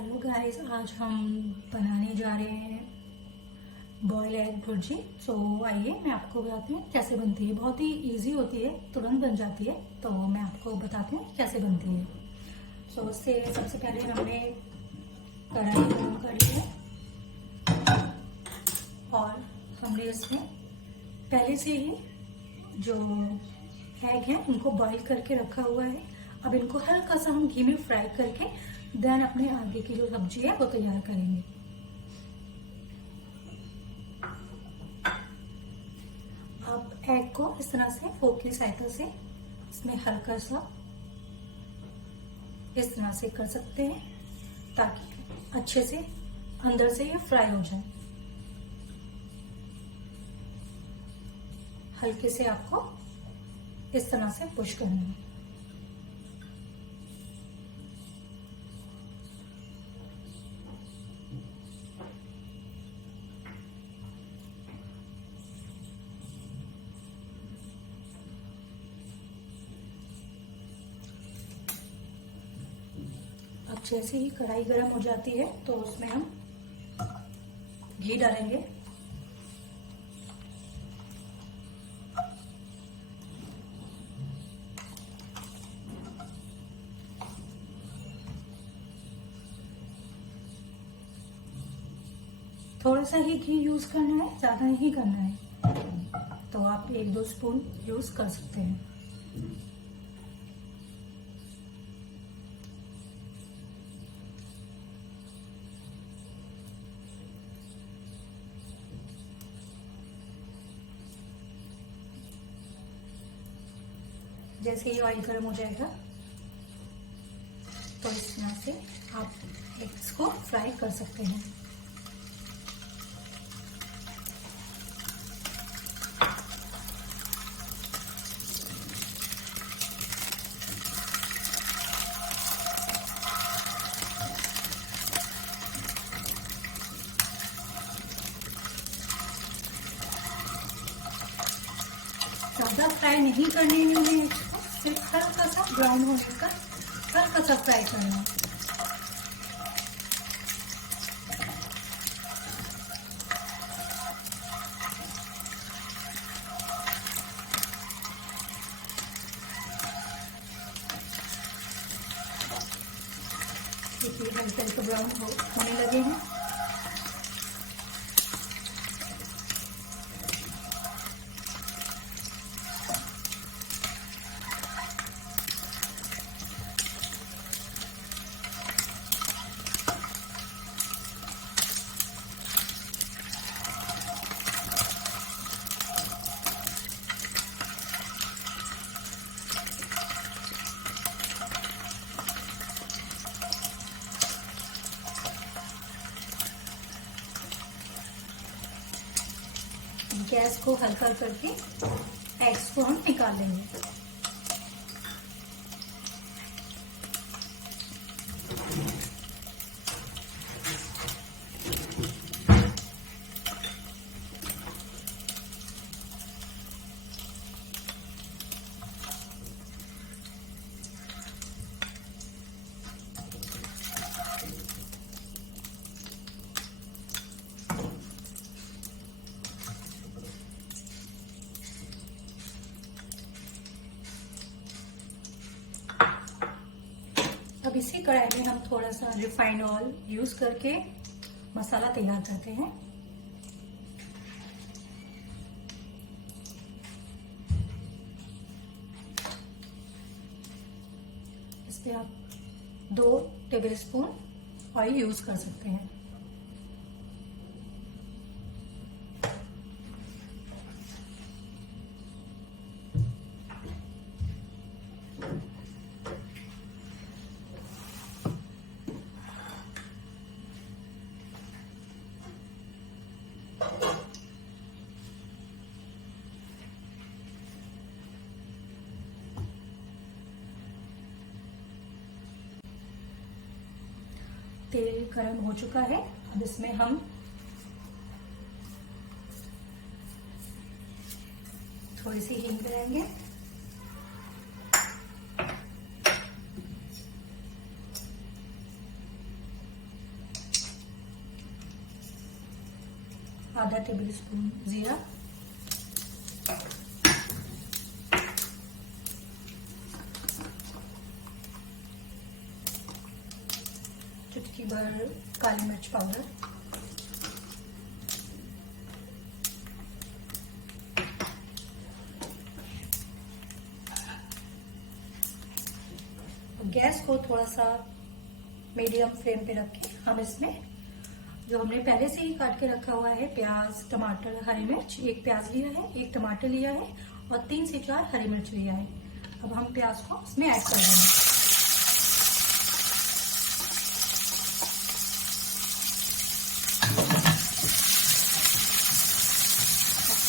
Hello guys, आज हम बनाने जा रहे हैं बॉयल एग भुर्जी। सो आइए मैं आपको बताती हूँ कैसे बनती है। बहुत ही इजी होती है, तुरंत बन जाती है। तो मैं आपको बताती हूँ कैसे बनती है। सो उससे सबसे पहले हमने कढ़ाई गरम कर लिया और हमने इसमें पहले से ही जो एग है उनको बॉईल करके रखा हुआ है। अब इनको हल्का सा हम घी में फ्राई करके देन अपने आगे की जो सब्जी है वो तैयार करेंगे। आप एग को इस तरह से फोक की सहायता से इसमें हल्का सा इस तरह से कर सकते हैं ताकि अच्छे से अंदर से ये फ्राई हो जाए। हल्के से आपको इस तरह से पुश करना है। अब जैसे ही कढ़ाई गर्म हो जाती है तो उसमें हम घी डालेंगे। थोड़ा सा ही घी यूज करना है, ज्यादा नहीं करना है। तो आप 1-2 स्पून यूज कर सकते हैं। जैसे ही ऑयल गर्म हो जाएगा तो इस तरह से आप इसको फ्राई कर सकते हैं। ज्यादा फ्राई नहीं करनी है, सिर्फ हल्का सा ब्राउन होने का हल्का सा फ्राई करना है। देखिए हल्के हल्के ब्राउन होने लगे हैं। गैस को हल्का करके एग्स को हम निकाल लेंगे। अब इसी कढ़ाई में हम थोड़ा सा रिफाइंड ऑयल यूज करके मसाला तैयार करते हैं। इस पे आप 2 टेबलस्पून ऑयल यूज कर सकते हैं। तेल गरम हो चुका है। अब इसमें हम थोड़ी सी हींग डालेंगे। आधा टेबल स्पून जीरा, चुटकी भर काली मिर्च पाउडर, गैस को थोड़ा सा मीडियम फ्लेम पे रख के हम इसमें जो हमने पहले से ही काट के रखा हुआ है प्याज, टमाटर, हरी मिर्च, एक प्याज लिया है, एक टमाटर लिया है और 3 से 4 हरी मिर्च लिया है। अब हम प्याज को इसमें ऐड कर देंगे।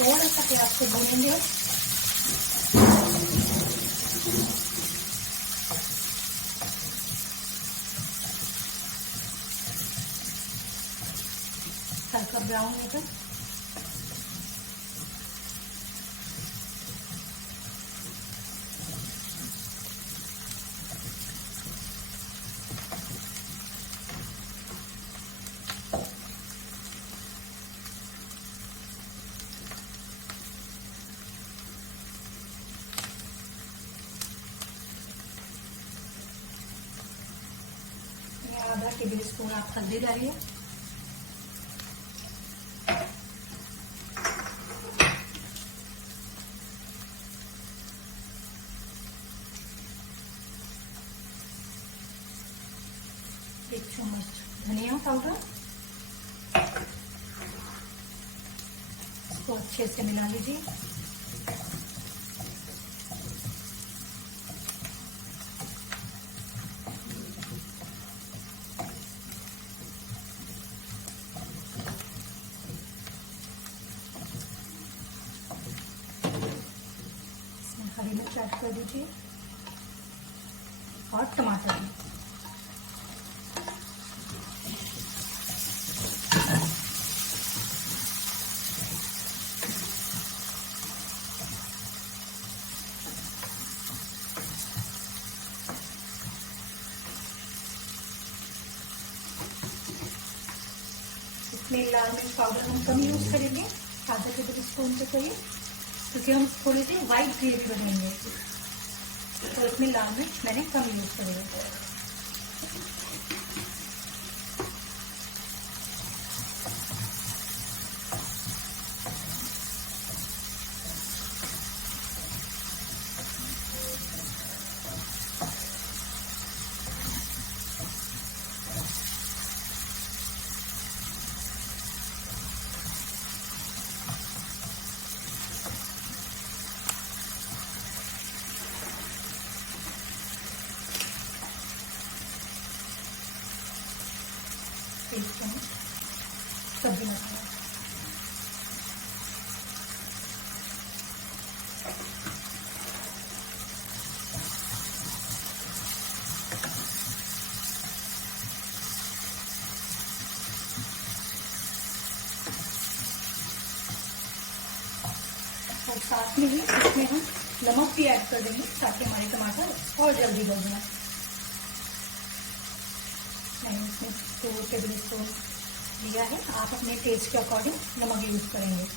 थोड़ा सा प्याज को भूनेंगे। हल्का ब्राउन होकर आधा टेबल स्पून आप हल्दी डालिए, एक चम्मच धनिया पाउडर, इसको अच्छे से मिला लीजिए। हरी मिर्च ऐड कर दीजिए और टमाटर। इसमें लाल मिर्च पाउडर हम कम यूज करेंगे, आधा टेबल स्पून से करिए, क्योंकि हम थोड़ी सी वाइट ग्रेवी बनाएंगे तो इसमें लाल मिर्च मैंने कम यूज करेंगे। सब्जी मसाला और साथ में ही इसमें हम नमक भी ऐड कर देंगे ताकि हमारे टमाटर और जल्दी गल जाए। मैंने इसमें 2 टेबल स्पून लिया है, आप अपने टेस्ट के अकॉर्डिंग नमक यूज करेंगे।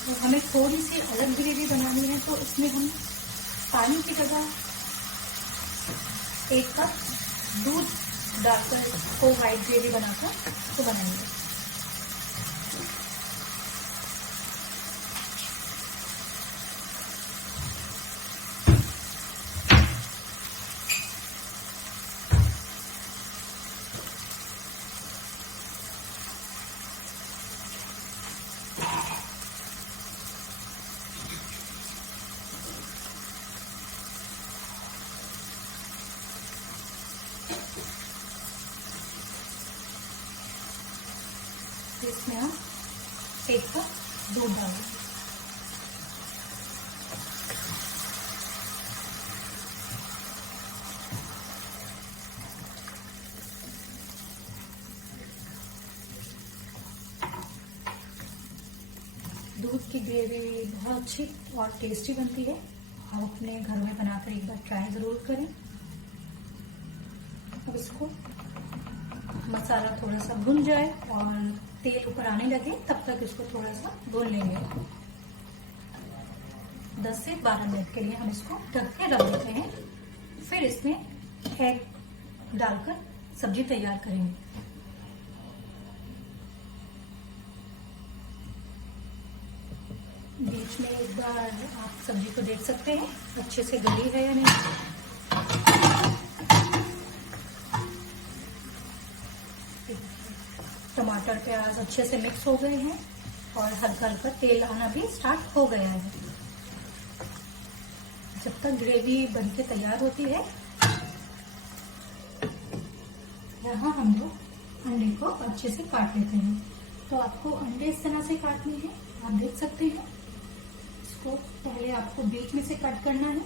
तो हमें थोड़ी सी अलग ग्रेवी बनानी है तो इसमें हम पानी की जगह 1 कप दूध डालकर इसको वाइट ग्रेवी बनाकर तो बनाएंगे। इसमें हम 1 कप दूध डालेंगे। दूध की ग्रेवी बहुत अच्छी और टेस्टी बनती है। आप अपने घर में बनाकर एक बार ट्राई ज़रूर करें। अब इसको मसाला थोड़ा सा भुन जाए और तेल ऊपर आने लगे तब तक इसको थोड़ा सा भून लेंगे। 10 से 12 मिनट के लिए हम इसको ढक के रख देते हैं। फिर इसमें एग डालकर सब्जी तैयार करेंगे। बीच में एक बार आप सब्जी को देख सकते हैं अच्छे से गली है या नहीं। टमाटर प्याज अच्छे से मिक्स हो गए हैं और हल्का हल्का तेल आना भी स्टार्ट हो गया है। जब तक ग्रेवी बनके तैयार होती है, यहाँ हम लोग अंडे को अच्छे से काट लेते हैं। तो आपको अंडे इस तरह से काटने हैं, आप देख सकते हैं। इसको पहले आपको बीच में से कट करना है।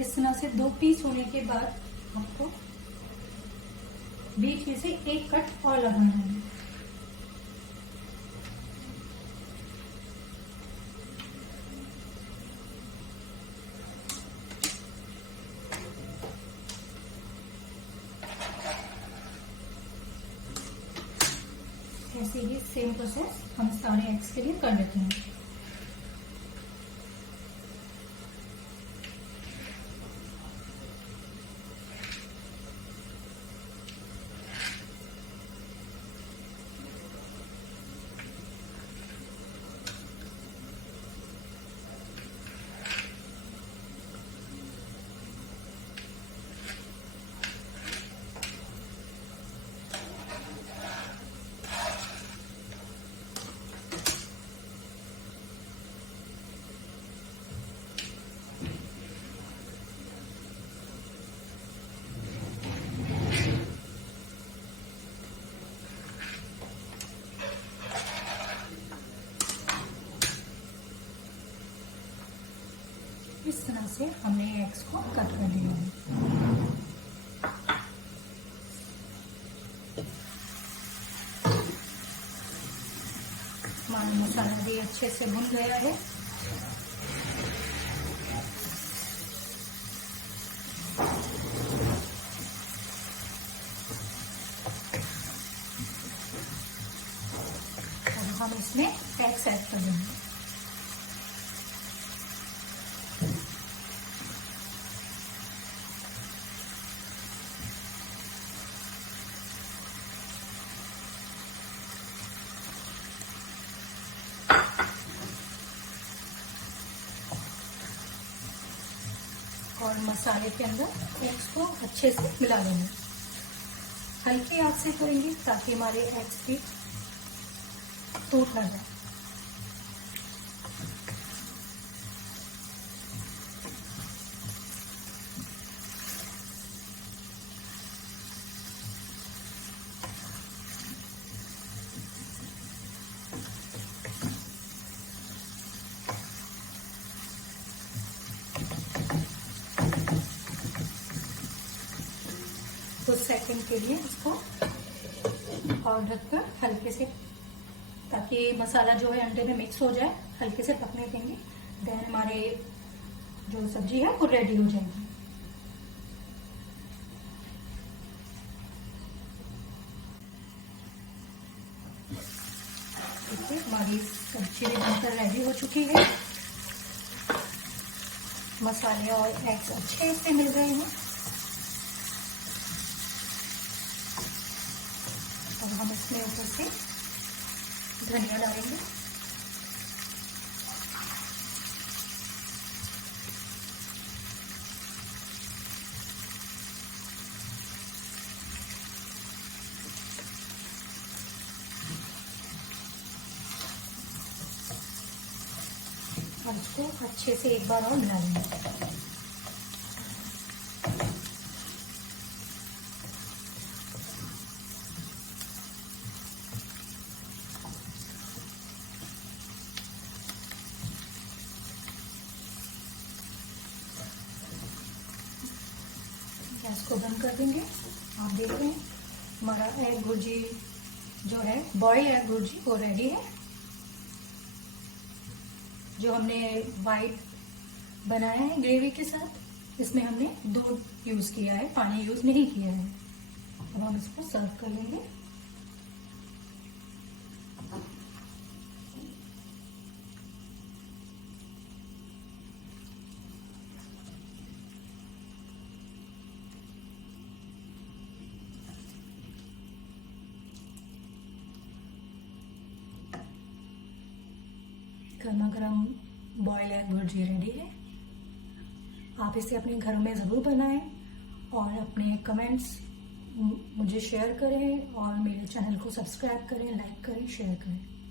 इस तरह से 2 पीस होने के बाद आपको बीच में से एक कट और लगाना है। ऐसे ही सेम प्रोसेस हम सारे एग्स के लिए कर लेते हैं। इस तरह से हमने एग्स को कट कर लिया है। हमारा मसाला भी अच्छे से भुन गया है। अब हम इसमें एग्स ऐड कर देंगे। और मसाले के अंदर एग्स को अच्छे से मिला लेंगे। हल्की आंच से करेंगे ताकि हमारे एग्स भी टूट ना जाए। कुछ सेकंड के लिए इसको और ढककर हल्के से, ताकि मसाला जो है अंडे में मिक्स हो जाए, हल्के से पकने देंगे। देन हमारे जो सब्जी है वो रेडी हो जाएगी। देखिए हमारी सब्जी भी बनकर रेडी हो चुकी है। मसाले और एग्स अच्छे से मिल गए हैं। अब हम इसमें ऊपर से धनिया डालेंगे। और इसको अच्छे से एक बार और मिला लेंगे। गैस को बंद कर देंगे। आप देख रहे हैं हमारा एग भुर्जी जो है बॉइल्ड एग भुर्जी वो रेडी है। जो हमने वाइट बनाया है ग्रेवी के साथ, इसमें हमने दूध यूज किया है, पानी यूज नहीं किया है। अब हम इसको सर्व कर लेंगे। गर्मा गर्म बॉइल्ड एग भुर्जी रेडी है। आप इसे अपने घर में ज़रूर बनाएं और अपने कमेंट्स मुझे शेयर करें और मेरे चैनल को सब्सक्राइब करें, लाइक करें, शेयर करें।